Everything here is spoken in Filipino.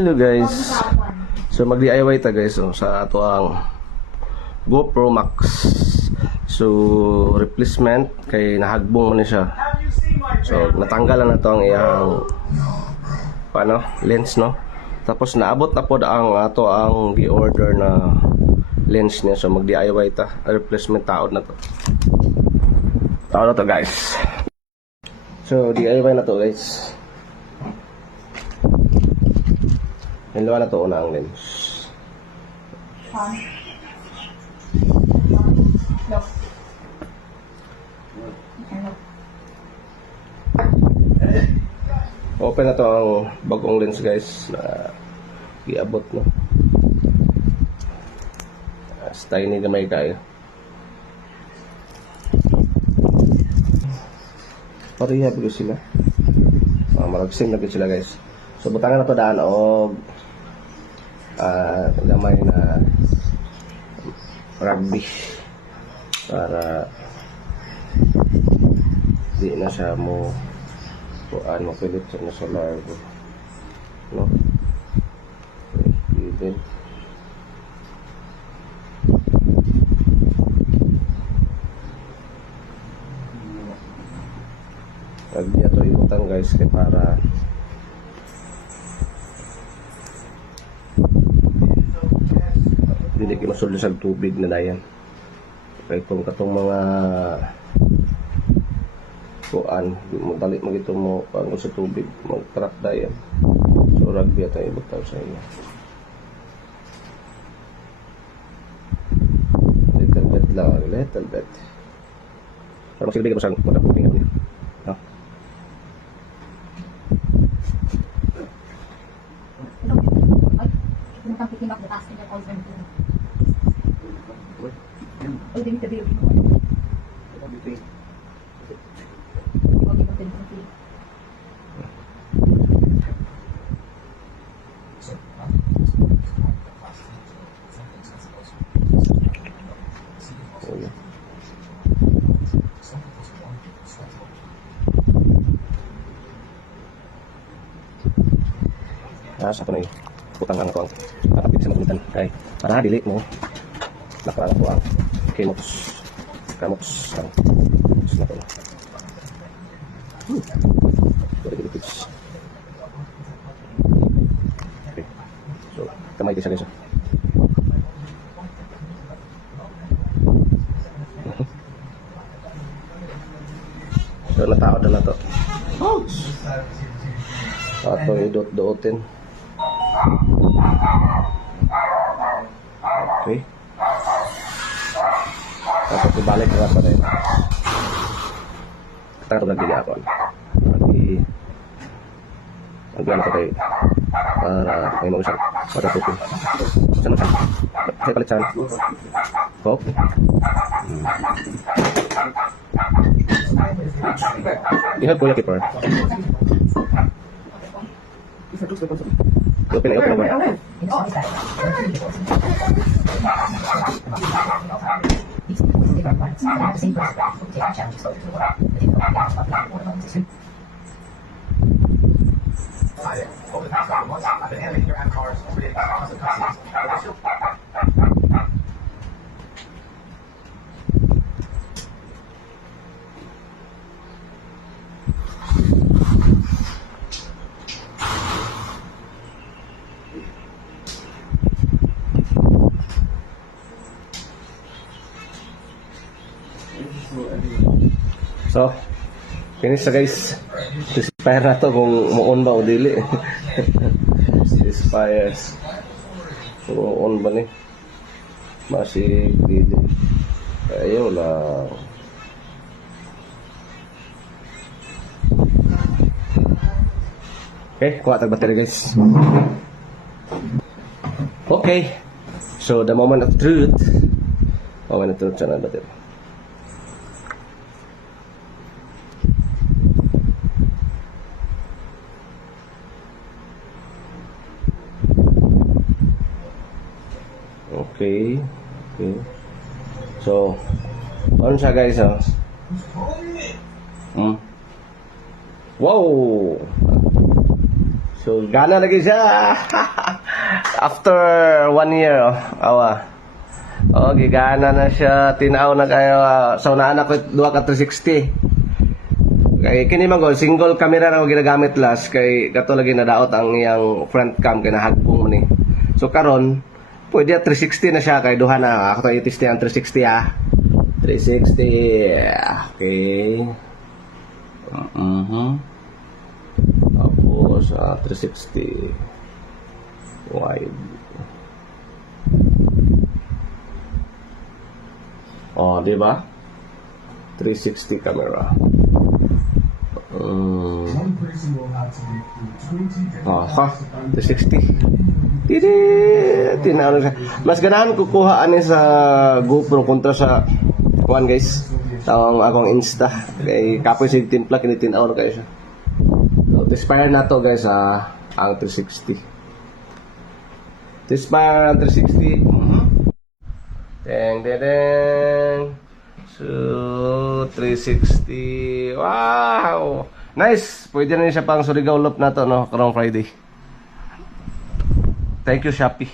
hello guys. So mag-DIY ta guys sa ato ang GoPro Max. So replacement kay nahagbong man siya. So natanggalan na to ang iyang lens no. Tapos naabot na pod ang ato ang gi-order na lens niya. So mag-DIY ta, replacement taod na to. Taod na to guys. So DIY na to guys. Hinluan na to una ang lens. Open na to ang bagong lens guys na iabot no. Tiny na may kayo. Pariha bigo sila. Maragsim na bigo sila guys. So butangan na to daan og gamay na rugby para di na siya mo mapilit siya na sa largo no. Even rugby ato ibutang guys kay para hindi kayo masulod sa tubig na dayan. Kaya itong katong mga kuan, magdali magito mo pang sa tubig, mag-trap dayan. So rugby at ay ibutaw sa inyo. Little bit lang, little bit. Para magsilbig mo sa magkaputing ako niya. No? Oh, din tabi yung sa ako na yun putang ang ako ang nakapit sa matulutan kay para dili mo nakaraan ko ang kamots ang na ko na very good pitch. Okay, so kamay din siya guys. So nataod na to ato idot-dotin. Okay. Tapos ibalik na pa rin. Kata lagi ako. Lagi ko kayo para may mausap para tutin. Saan ka? Saya palit saan. Kop. Lihat kuya keeper. Open na. So, finish na guys. Expire na to kung mo-on ba o dili. Expires. Kung on ba ni? Masih dili. Ayaw lang. Okay, kuha tag battery guys. Okay. So, the moment of truth. Moment of truth siya na battery. Okay. So, ano siya guys Wow! So, gana lagi siya! After 1 year, awa. Gigana na siya. Tinaw na kayo. So, naanak ko, duha ka 360. Kay, kini man single camera na ako ginagamit last. Kay, kato lagi nadaot ang iyang front cam. Kaya nahagpong mo ni. So, karon pwede 360 na siya. Kay, duha na. Ako tayo itis ang 360 ah. 360. Okay. Tapos, 360. Wide. Di ba? 360 camera. One person will have to make through 20 different 360. Tidi! Tinalo siya. Mas ganahan kukuha ani sa GoPro kontra sa kuan guys. Tawang akong Insta. Kay kapoy sig timpla kini tinaw na kayo siya. So, expire na to guys ang 360. Expire ang 360. Deng deng deng. So 360. Wow! Nice. Pwede na siya pang Surigao loop na to no karong Friday. Thank you Shopee.